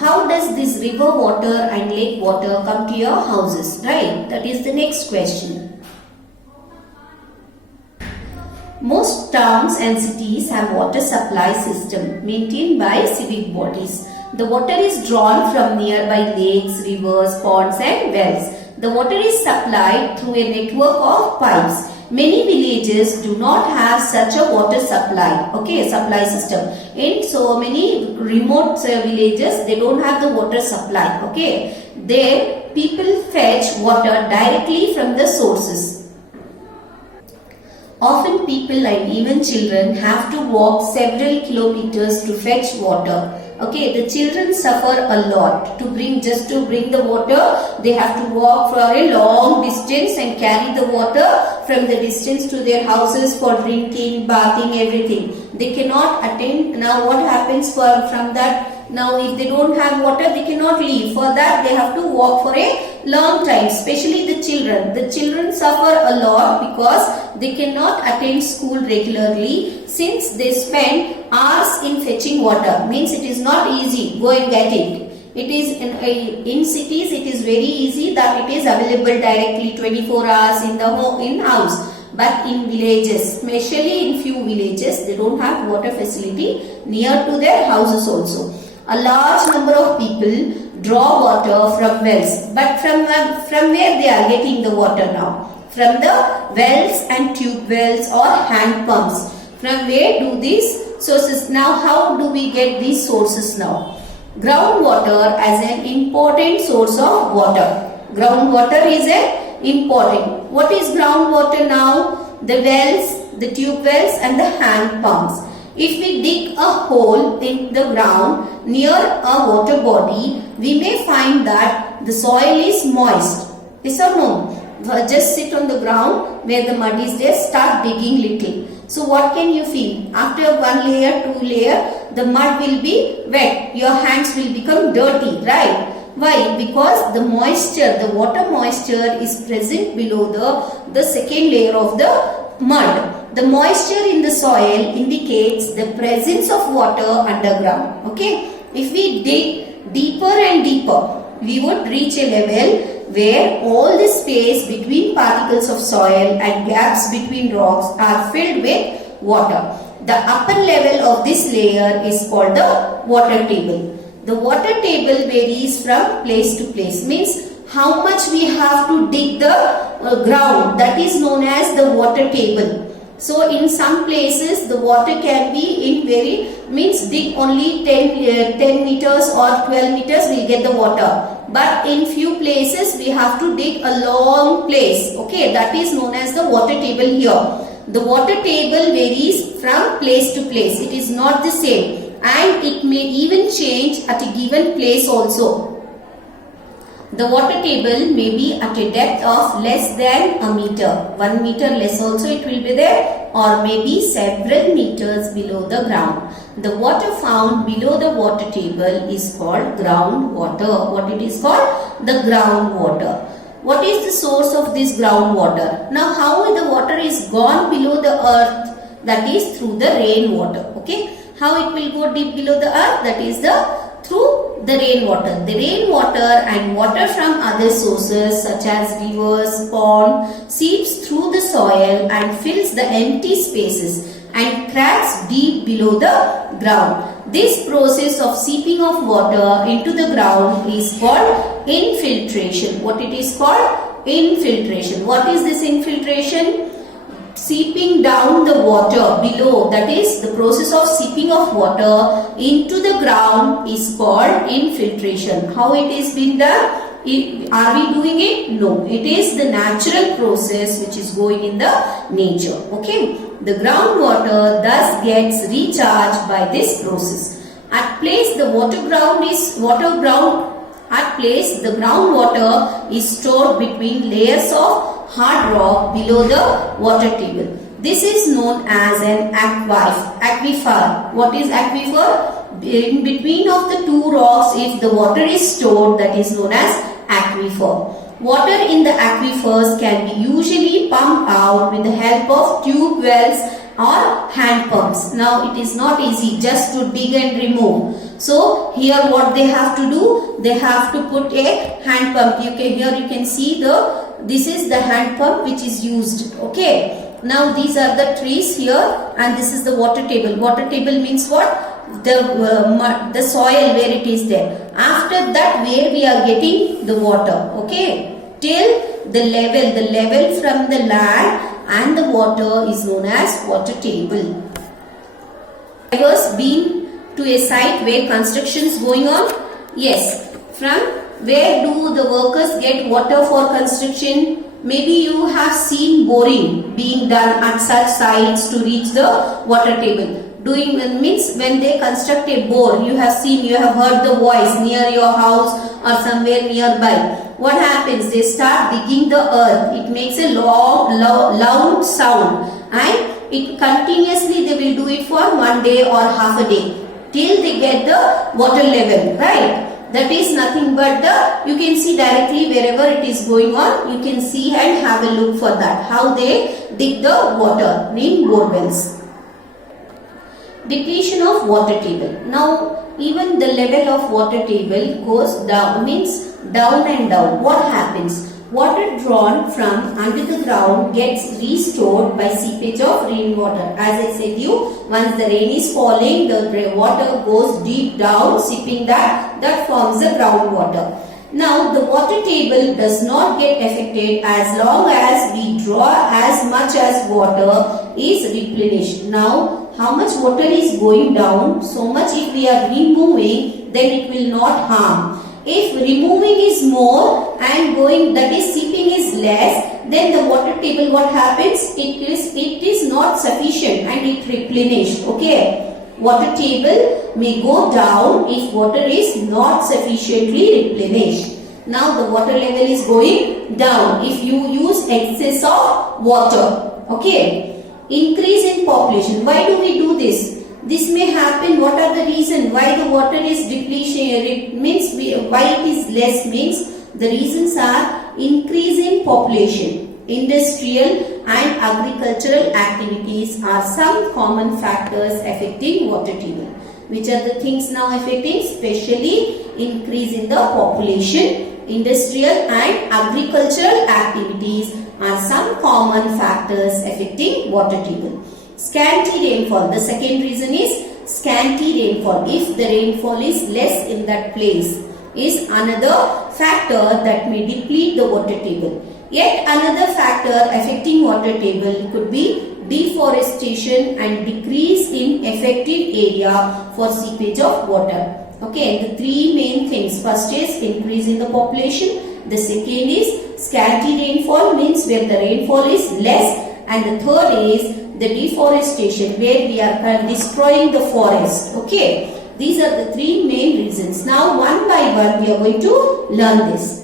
how does this river water and lake water come to your houses, right? That is the next question. Most towns and cities have water supply system maintained by civic bodies. The water is drawn from nearby lakes, rivers, ponds and wells. The water is supplied through a network of pipes. Many villages do not have such a water supply, supply system. In so many remote villages, they don't have the water supply, There, people fetch water directly from the sources. Often people and even children have to walk several kilometers to fetch water. The children suffer a lot to bring the water. They have to walk for a long distance and carry the water from the distance to their houses for drinking, bathing, everything. They cannot attend. Now what happens from that? Now if they don't have water, they cannot leave. For that they have to walk for a long time, especially the children. The children suffer a lot because they cannot attend school regularly since they spend hours in fetching water. Means it is not easy. Go and get it. It is in cities it is very easy that it is available directly 24 hours in house. But in villages, especially in few villages, they don't have water facility near to their houses also. A large number of people draw water from wells. But from where they are getting the water now? From the wells and tube wells or hand pumps. From where do these sources? Now how do we get these sources now? Groundwater as an important source of water. Groundwater is an important. What is groundwater now? The wells, the tube wells and the hand pumps. If we dig a hole in the ground near a water body, we may find that the soil is moist. Yes or no? Just sit on the ground where the mud is there, start digging little. So what can you feel? After one layer, two layer, the mud will be wet. Your hands will become dirty, right? Why? Because the moisture, the water moisture is present below the second layer of the mud. The moisture in the soil indicates the presence of water underground. If we dig deeper and deeper, we would reach a level where all the space between particles of soil and gaps between rocks are filled with water. The upper level of this layer is called the water table. The water table varies from place to place. Means how much we have to dig the ground, that is known as the water table. So in some places the water can be dig only 10 meters or 12 meters we will get the water. But in few places we have to dig a long place. That is known as the water table here. The water table varies from place to place. It is not the same and it may even change at a given place also. The water table may be at a depth of less than a meter. 1 meter less also it will be there, or maybe several meters below the ground. The water found below the water table is called groundwater. What it is called? The groundwater. What is the source of this groundwater? Now how the water is gone below the earth? That is through the rainwater. How it will go deep below the earth? That is through the rainwater. The rainwater and water from other sources such as rivers, pond seeps through the soil and fills the empty spaces and cracks deep below the ground. This process of seeping of water into the ground is called infiltration. What it is called? Infiltration. What is this infiltration? Seeping down the water below, that is the process of seeping of water into the ground is called infiltration. How it is being done? Are we doing it? No. It is the natural process which is going in the nature. The groundwater thus gets recharged by this process. At place the groundwater is stored between layers of hard rock below the water table. This is known as an aquifer. What is aquifer? In between of the two rocks, if the water is stored, that is known as aquifer. Water in the aquifers can be usually pumped out with the help of tube wells or hand pumps. Now it is not easy just to dig and remove. So here what they have to do, they have to put a hand pump. Here you can see this is the hand pump which is used. Okay. Now these are the trees here, and this is the water table. Water table means what? The soil where it is there. After that, where we are getting the water. Okay. Till the level from the land and the water is known as water table. I was been to a site where construction is going on. Yes. From where do the workers get water for construction? Maybe you have seen boring being done at such sites to reach the water table. Doing means when they construct a bore, you have heard the voice near your house or somewhere nearby. What happens? They start digging the earth. It makes a loud sound, and it continuously they will do it for 1 day or half a day till they get the water level, right? That is nothing but you can see directly wherever it is going on, you can see and have a look for that, how they dig the water in bore wells. Depletion of water table. Now even the level of water table goes down, means down and down. What happens? Water drawn from under the ground gets restored by seepage of rainwater. As I said you, once the rain is falling, the water goes deep down, seeping that forms the groundwater. Now the water table does not get affected as long as we draw as much as water is replenished. Now how much water is going down, so much if we are removing, then it will not harm. If removing is more and going, that is seeping is less, then the water table, what happens? It is not sufficient and it replenished. Okay. Water table may go down if water is not sufficiently replenished. Now the water level is going down if you use excess of water. Okay. Increase in population. Why do we do this? This may happen. What are the reasons why the water is depletion? It means why it is less means the reasons are increase in population, industrial and agricultural activities are some common factors affecting water table. Which are the things now affecting? Especially increase in the population, industrial and agricultural activities are some common factors affecting water table. Scanty rainfall. The second reason is scanty rainfall. If the rainfall is less in that place is another factor that may deplete the water table. Yet another factor affecting water table could be deforestation and decrease in effective area for seepage of water. Okay, the three main things. First is increase in the population. The second is scanty rainfall, means where the rainfall is less. And the third is the deforestation, where we are destroying the forest. Okay, these are the three main reasons. Now one by one we are going to learn this.